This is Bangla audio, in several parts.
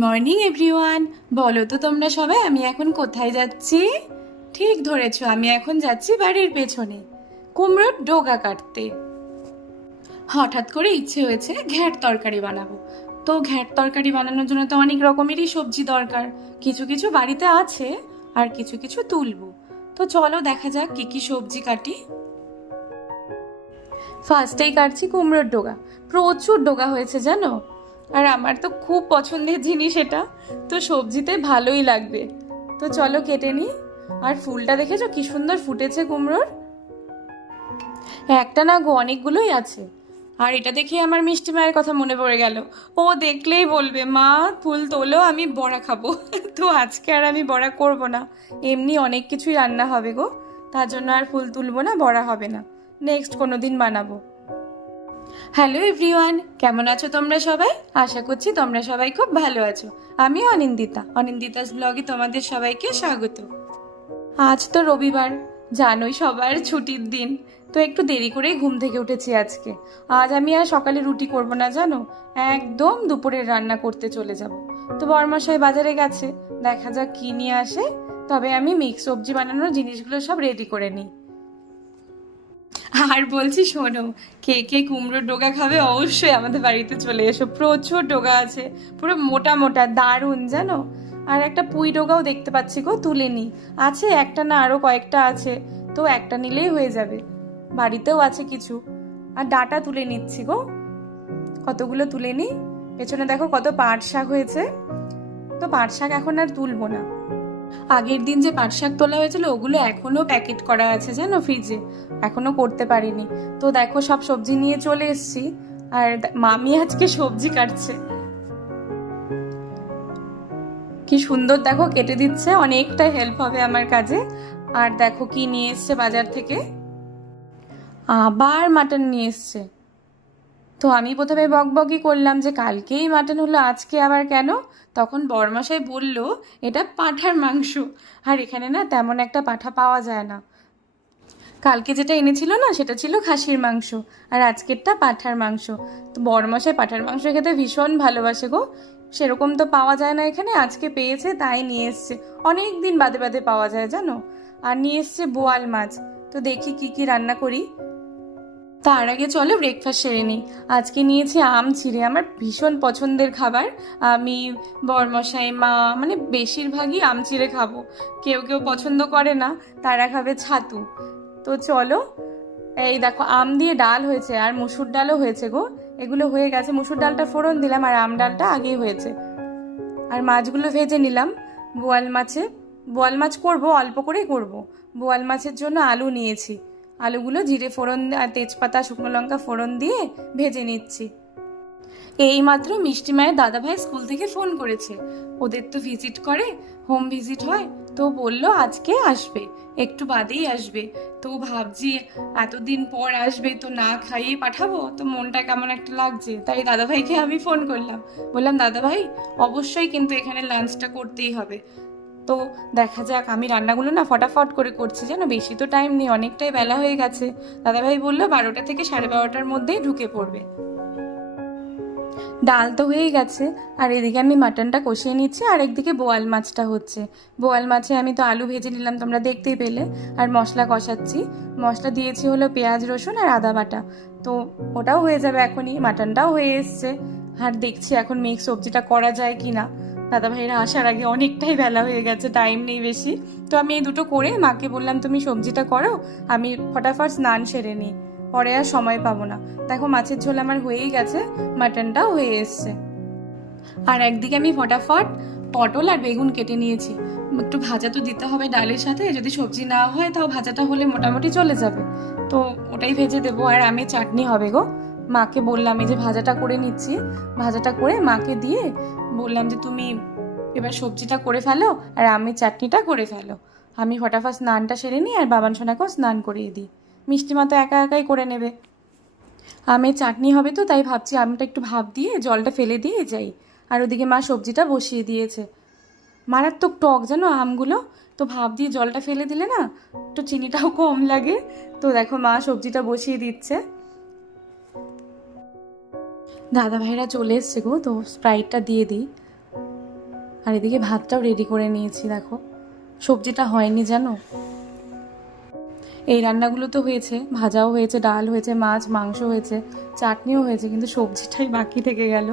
Morning everyone. বলো তো তোমরা সবাই আমি এখন কোথায় যাচ্ছি? ঠিক ধরেছো, আমি এখন যাচ্ছি বাড়ির পেছনে কুমড়োর ডোগা কাটতে। হঠাৎ করে ইচ্ছে হয়েছে ঘ্যাট তরকারি বানাবো। তো ঘ্যাট তরকারি বানানোর জন্য তো অনেক রকমেরই সবজি দরকার। কিছু কিছু বাড়িতে আছে আর কিছু কিছু তুলবো। তো চলো দেখা যাক কি কি সবজি কাটি। ফার্স্টেই কাটছি কুমড়োর ডোগা। প্রচুর ডোগা হয়েছে জানো, আর আমার তো খুব পছন্দের জিনিস এটা, তো সবজিতে ভালোই লাগবে। তো চলো কেটে নিই। আর ফুলটা দেখেছো কি সুন্দর ফুটেছে কুমড়োর। একটা না গো, অনেকগুলোই আছে। আর এটা দেখে আমার মিষ্টি মায়ের কথা মনে পড়ে গেল। ও দেখলেই বলবে মা ফুল তোলো, আমি বড়া খাবো। তো আজকে আর আমি বড়া করব না, এমনি অনেক কিছুই রান্না হবে গো, তার জন্য আর ফুল তুলবো না, বড়া হবে না, নেক্সট কোনো দিন বানাবো। হ্যালো এভরিওয়ান, কেমন আছো তোমরা সবাই? আশা করছি তোমরা সবাই খুব ভালো আছো। আমি অনিন্দিতাস ব্লগে তোমাদের সবাইকে স্বাগত। আজ তো রবিবার, জানোই সবার ছুটির দিন। তো একটু দেরি করেই ঘুম থেকে উঠেছি আজকে। আজ আমি আর সকালে রুটি করব না জানো, একদম দুপুরের রান্না করতে চলে যাব। তো বরমশাই বাজারে গেছে, দেখা যাক কি নিয়ে আসে। তবে আমি মিক্স সবজি বানানোর জিনিসগুলো সব রেডি করে নিই। আর বলছি শোনো, কে কে কুমড়োর ডোগা খাবে অবশ্যই আমাদের বাড়িতে চলে এসো। প্রচুর ডোগা আছে, পুরো মোটা মোটা, দারুণ জানো। আর একটা পুঁই ডোগাও দেখতে পাচ্ছি গো, তুলে নি। আছে একটা না, আরো কয়েকটা আছে, তো একটা নিলেই হয়ে যাবে। বাড়িতেও আছে কিছু। আর ডাটা তুলে নিচ্ছি গো, কতগুলো তুলে নি। পেছনে দেখো কত পাট শাক হয়েছে। তো পাট শাক এখন আর তুলবো না। আগের দিন যে পাট শাক তোলা হয়েছিল ওগুলো এখনো প্যাকেট করা আছে জানো ফ্রিজে, এখনো করতে পারিনি। তো দেখো সব সবজি নিয়ে চলে এসেছি। আর মামি আজকে সবজি কাটছে, কি সুন্দর দেখো কেটে দিচ্ছে, অনেকটা হেল্প হবে আমার কাজে। আর দেখো কি নিয়ে এসছে বাজার থেকে, আবার মাটন নিয়ে এসছে। তো আমি প্রথমে বকবকি করলাম যে কালকেই মাটন হলো, আজকে আবার কেন? তখন বরমশাই বলল এটা পাঁঠার মাংস, আর এখানে না তেমন একটা পাঁঠা পাওয়া যায় না। কালকে যেটা এনেছিল না সেটা ছিল খাসির মাংস, আর আজকেরটা পাঁঠার মাংস। তো বরমশাই পাঁঠার মাংস খেতে ভীষণ ভালোবাসে গো, সেরকম তো পাওয়া যায় না এখানে, আজকে পেয়েছে তাই নিয়ে এসছে। অনেক দিন বাদে বাদে পাওয়া যায় জানো। আর নিয়ে এসছে বোয়াল মাছ। তো দেখি কি কি রান্না করি। তার আগে চলো ব্রেকফাস্ট সেরে নিই। আজকে নিয়েছি আম চিড়ে, আমার ভীষণ পছন্দের খাবার। আমি, বরমশাই, মা, মানে বেশিরভাগই আম চিড়ে খাবো। কেউ কেউ পছন্দ করে না, তারা খাবে ছাতু। তো চলো, এই দেখো আম দিয়ে ডাল হয়েছে আর মুসুর ডালও হয়েছে গো। এগুলো হয়ে গেছে, মুসুর ডালটা ফোড়ন দিলাম আর আম ডালটা আগেই হয়েছে। আর মাছগুলো ভেজে নিলাম। বোয়াল মাছে, বোয়াল মাছ করবো, অল্প করেই করব। বোয়াল মাছের জন্য আলু নিয়েছি, আলুগুলো জিরে ফোড়ন আর তেজপাতা শুকনো লঙ্কা ফোড়ন দিয়ে ভেজে নিচ্ছি। এইমাত্র মিষ্টি মায়ের দাদাভাই স্কুল থেকে ফোন করেছে, ওদের তো ভিজিট করে, হোম ভিজিট হয়। তো বলল আজকে আসবে, একটু বাদেই আসবে। তো ভাবছি এতদিন পর আসবে, তো না খাইয়ে পাঠাবো, তো মনটা কেমন একটা লাগছে। তাই দাদাভাইকে আমি ফোন করলাম, বললাম দাদাভাই অবশ্যই কিন্তু এখানে লাঞ্চটা করতেই হবে। তো দেখা যাক, আমি রান্নাগুলো না ফটাফট করে করছি যেন, বেশি তো টাইম নেই, অনেকটাই বেলা হয়ে গেছে। দাদাভাই বললো 12টা থেকে 12:30টার মধ্যেই ঢুকে পড়বে। ডাল তো হয়েই গেছে, আর এদিকে আমি মাটনটা কষিয়ে নিচ্ছি, আর একদিকে বোয়াল মাছটা হচ্ছে। বোয়াল মাছে আমি তো আলু ভেজে নিলাম, তোমরা দেখতেই পেলে। আর মশলা কষাচ্ছি, মশলা দিয়েছি হলো পেঁয়াজ রসুন আর আদা বাটা। তো ওটাও হয়ে যাবে এখনই, মাটনটাও হয়ে এসছে। আর দেখছি এখন মিক্স সবজিটা করা যায় কি না। দাদা ভাইরা আসার আগে অনেকটাই বেলা হয়ে গেছে, টাইম নেই বেশি। তো আমি এই দুটো করে মাকে বললাম তুমি সবজিটা করো, আমি ফটাফট স্নান সেরে নিই, পরে আর সময় পাবো না। দেখো মাছের ঝোল আমার হয়েই গেছে, মাটনটাও হয়ে এসছে। আর একদিকে আমি ফটাফট পটল আর বেগুন কেটে নিয়েছি। একটু ভাজা তো দিতে হবে ডালের সাথে, যদি সবজি না হয় তাও ভাজাটা হলে মোটামুটি চলে যাবে। তো ওটাই ভেজে দেবো। আর আমি চাটনি হবে গো, মাকে বললাম এই যে ভাজাটা করে নিচ্ছি, ভাজাটা করে মাকে দিয়ে বললাম যে তুমি এবার সবজিটা করে ফেলো আর আমি চাটনিটা করে ফেলো। আমি ফটাফট স্নানটা সেরে নিই আর বাবান সোনাকেও স্নান করিয়ে দিই। মিষ্টি মা তো একা একাই করে নেবে। আমের চাটনি হবে তো তাই ভাবছি আমটা একটু ভাপ দিয়ে জলটা ফেলে দিয়ে যাই। আর ওদিকে মা সবজিটা বসিয়ে দিয়েছে। মারাত্মক টক জানো আমগুলো, তো ভাপ দিয়ে জলটা ফেলে দিলে না একটু চিনিটাও কম লাগে। তো দেখো মা সবজিটা বসিয়ে দিচ্ছে। দাদা ভাইরা চলে এসছে গো, তো স্প্রাইটটা দিয়ে দিই। আর এদিকে ভাতটাও রেডি করে নিয়েছি, দেখো সবজিটা হয়নি জানো। এই রান্নাগুলো তো হয়েছে, ভাজাও হয়েছে, ডাল হয়েছে, মাছ মাংস হয়েছে, চাটনিও হয়েছে, কিন্তু সবজিটাই বাকি থেকে গেল।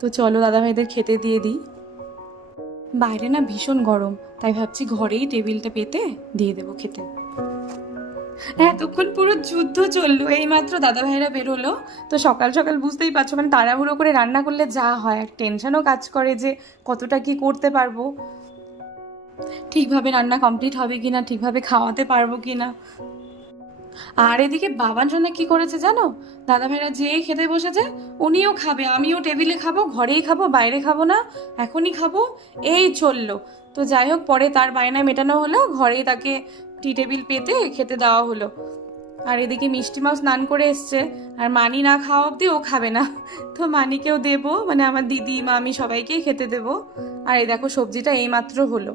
তো চলো দাদাভাইদের খেতে দিয়ে দিই। বাইরে না ভীষণ গরম, তাই ভাবছি ঘরেই টেবিলটা পেতে দিয়ে দেবো খেতে। এতক্ষণ পুরো যুদ্ধ চললো, এইমাত্র দাদাভাইরা বেরোলো। তো সকাল সকাল বুঝতেই পারছো, মানে তাড়াহুড়ো করে রান্না করলে যা হয়, এক টেনশনও কাজ করে যে কতটা কি করতে পারবো, ঠিকভাবে রান্না কমপ্লিট হবে কিনা, ঠিকভাবে খাওয়াতে পারবো কিনা। আর এদিকে বাবান সোনা কি করেছে জানো, দাদাভাইরা যেই খেতে বসেছে, উনিও খাবে, আমিও টেবিলে খাবো, ঘরেই খাবো, বাইরে খাবো না, এখনই খাবো, এই চললো। তো যাই হোক, পরে তার বায়নায় মেটানো হলো, ঘরেই তাকে টি টেবিল পেতে খেতে দেওয়া হলো। আর এদিকে মিষ্টি মাও স্নান করে এসছে, আর মানি না খাওয়া অব্দি ও খাবে না। তো মানিকেও দেবো, মানে আমার দিদি মামি সবাইকেই খেতে দেবো। আর এই দেখো সবজিটা এইমাত্র হলো।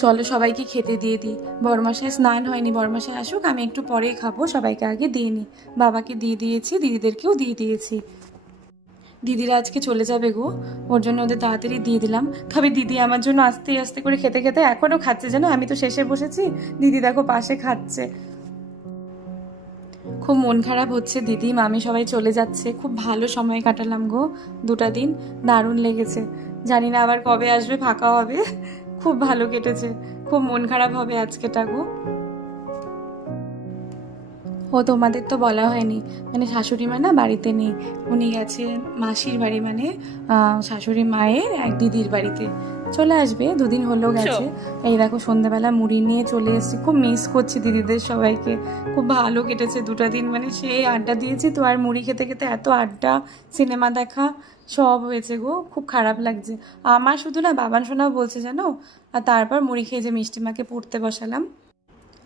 চলো সবাইকে খেতে দিয়ে দিই। বড়মাসায় স্নান হয়নি, বড়মাসায় আসুক, আমি একটু পরেই খাবো, সবাইকে আগে দিয়ে নিই। বাবাকে দিয়ে দিয়েছি, দিদিদেরকেও দিয়ে দিয়েছি। দিদিরা আজকে চলে যাবে গো, ওর জন্য ওদের তাড়াতাড়ি দিয়ে দিলাম। তবে দিদি আমার জন্য আস্তে আস্তে করে খেতে খেতে এখনও খাচ্ছে জানো, আমি তো শেষে বসেছি, দিদি দেখো পাশে খাচ্ছে। খুব মন খারাপ হচ্ছে, দিদি মামি সবাই চলে যাচ্ছে। খুব ভালো সময় কাটালাম গো, 2টা দিন দারুণ লেগেছে। জানি না আবার কবে আসবে, ফাঁকা হবে। খুব ভালো কেটেছে, খুব মন খারাপ হবে আজকেটা গো। ও তোমাদের তো বলা হয়নি, মানে শাশুড়ি মা না বাড়িতে নেই, উনি গেছে মাসির বাড়ি, মানে শাশুড়ি মায়ের এক দিদির বাড়িতে। চলে আসবে, 2 দিন হলো গেছে। এই দেখো সন্ধ্যাবেলা মুড়ি নিয়ে চলে এসেছি, খুব মিস করছি দিদিদের সবাইকে। খুব ভালো কেটেছে 2টা দিন, মানে সেই আড্ডা দিয়েছি তো, আর মুড়ি খেতে খেতে এত আড্ডা, সিনেমা দেখা সব হয়েছে গো, খুব খারাপ লাগছে আমার। শুধু না, বাবান সোনাও বলছে জানো। আর তারপর মুড়ি খেয়ে যে মিষ্টিমাকে পড়তে বসালাম,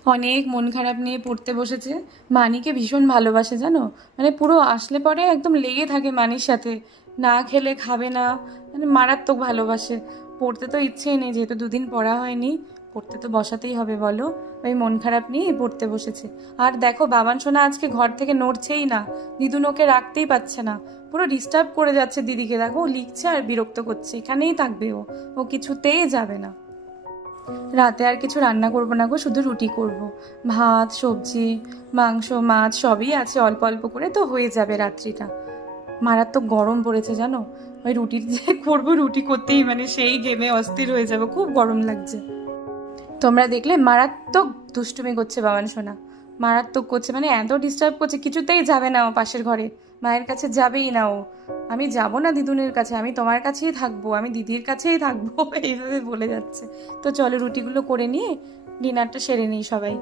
অনেক মন খারাপ নিয়ে পড়তে বসেছে। মানিকে ভীষণ ভালোবাসে জানো, মানে পুরো আসলে পরে একদম লেগে থাকে মানির সাথে, না খেলে খাবে না, মানে মারাত্মক ভালোবাসে। পড়তে তো ইচ্ছেই নেই, যেহেতু 2 দিন পড়া হয়নি, পড়তে তো বসাতেই হবে বলো। ওই মন খারাপ নিয়ে পড়তে বসেছে। আর দেখো বাবান সোনা আজকে ঘর থেকে নড়ছেই না, দিদুন ওকে রাখতেই পারছে না, পুরো ডিস্টার্ব করে যাচ্ছে দিদিকে। দেখো ও লিখছে আর বিরক্ত করছে, এখানেই থাকবে ও, ও কিছুতেই যাবে না। রাতে আর কিছু রান্না করবো না গো, শুধু রুটি করব। ভাত সবজি মাংস মাছ সবই আছে, অল্প অল্প করে তো হয়ে যাবে রাত্রিটা। মারাত্মক গরম পড়েছে জানো, ওই রুটি যে করবো, রুটি করতেই মানে সেই ঘেমে অস্থির হয়ে যাবে, খুব গরম লাগছে। তোমরা দেখলে মারাত্মক দুষ্টুমি করছে বাবান সোনা, মারাত্মক করছে, মানে এত ডিস্টার্ব করছে, কিছুতেই যাবে না ও পাশের ঘরে, মায়ের কাছে যাবেই না ও। আমি যাব না দিদুনের কাছে, আমি তোমার কাছেই থাকবো, আমি দিদির কাছেই থাকবো, এইভাবে বলে যাচ্ছে। তো চলো রুটিগুলো করে নিয়ে ডিনারটা সেরে নিই সবাই।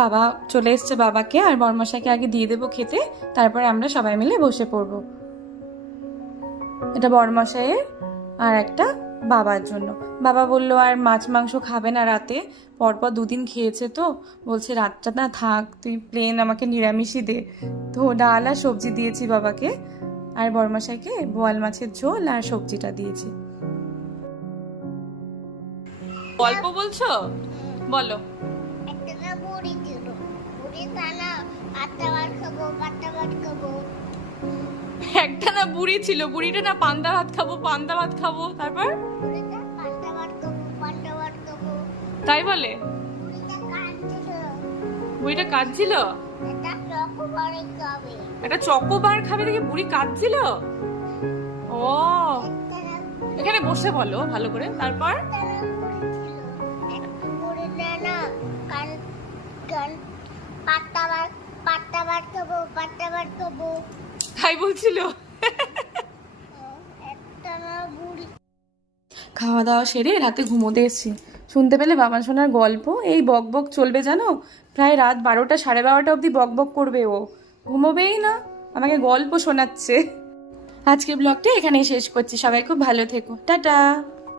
বাবা চলে এসছে, বাবাকে আর বর্মশাইকে আগে দিয়ে দেবো খেতে, তারপরে আমরা সবাই মিলে বসে পড়বো। এটা বড়মশাইয়ের আর একটা বাবার জন্য। বাবা বললো আর মাছ মাংস খাবে না রাতে, পরপর 2 দিন খেয়েছে তো, বলছে রাতটা না থাক, তুই প্লেন আমাকে নিরামিষই দে। তো ডাল আর সবজি দিয়েছি বাবাকে, আর বড়মশাইকে বোয়াল মাছের ঝোল আর সবজিটা দিয়েছি। গল্প বলছো, বলো। একটা বুড়ি ছিল, বুড়ি না পান্তা ভাত খাবো, পান্তা ভাত খাবো। একটা না বুড়ি ছিল, বুড়িটা না পান্তা ভাত খাবো, পান্তা ভাত খাবো, তারপর বুড়িটা পান্তা ভাত খাবো, পান্তা ভাত খাবো। তাই বলে? বুড়িটা কাঁদছিল, বুড়িটা কাঁদছিল, এটা চকোবারে খাবে। একটা চকোবার খাবে দেখে বুড়ি কাঁদছিল। ও, এখানে বসে বলো ভালো করে, তারপর বুড়িটা না কান কান পান্তা ভাত, পান্তা ভাত খাবো, পান্তা ভাত খাবো, তাই বলছিল। একটা না বুড়ি। খাওয়া দাওয়া সেরে রাতে ঘুমোতে এসেছি, শুনতে পেলে বাবান সোনার গল্প, এই বক বক চলবে জানো, প্রায় রাত 12টা 12:30 অবধি বক বক করবে ও, ঘুমোবেই না, আমাকে গল্প শোনাচ্ছে। আজকের ব্লগটা এখানেই শেষ করছি, সবাই খুব ভালো থেকো, টাটা।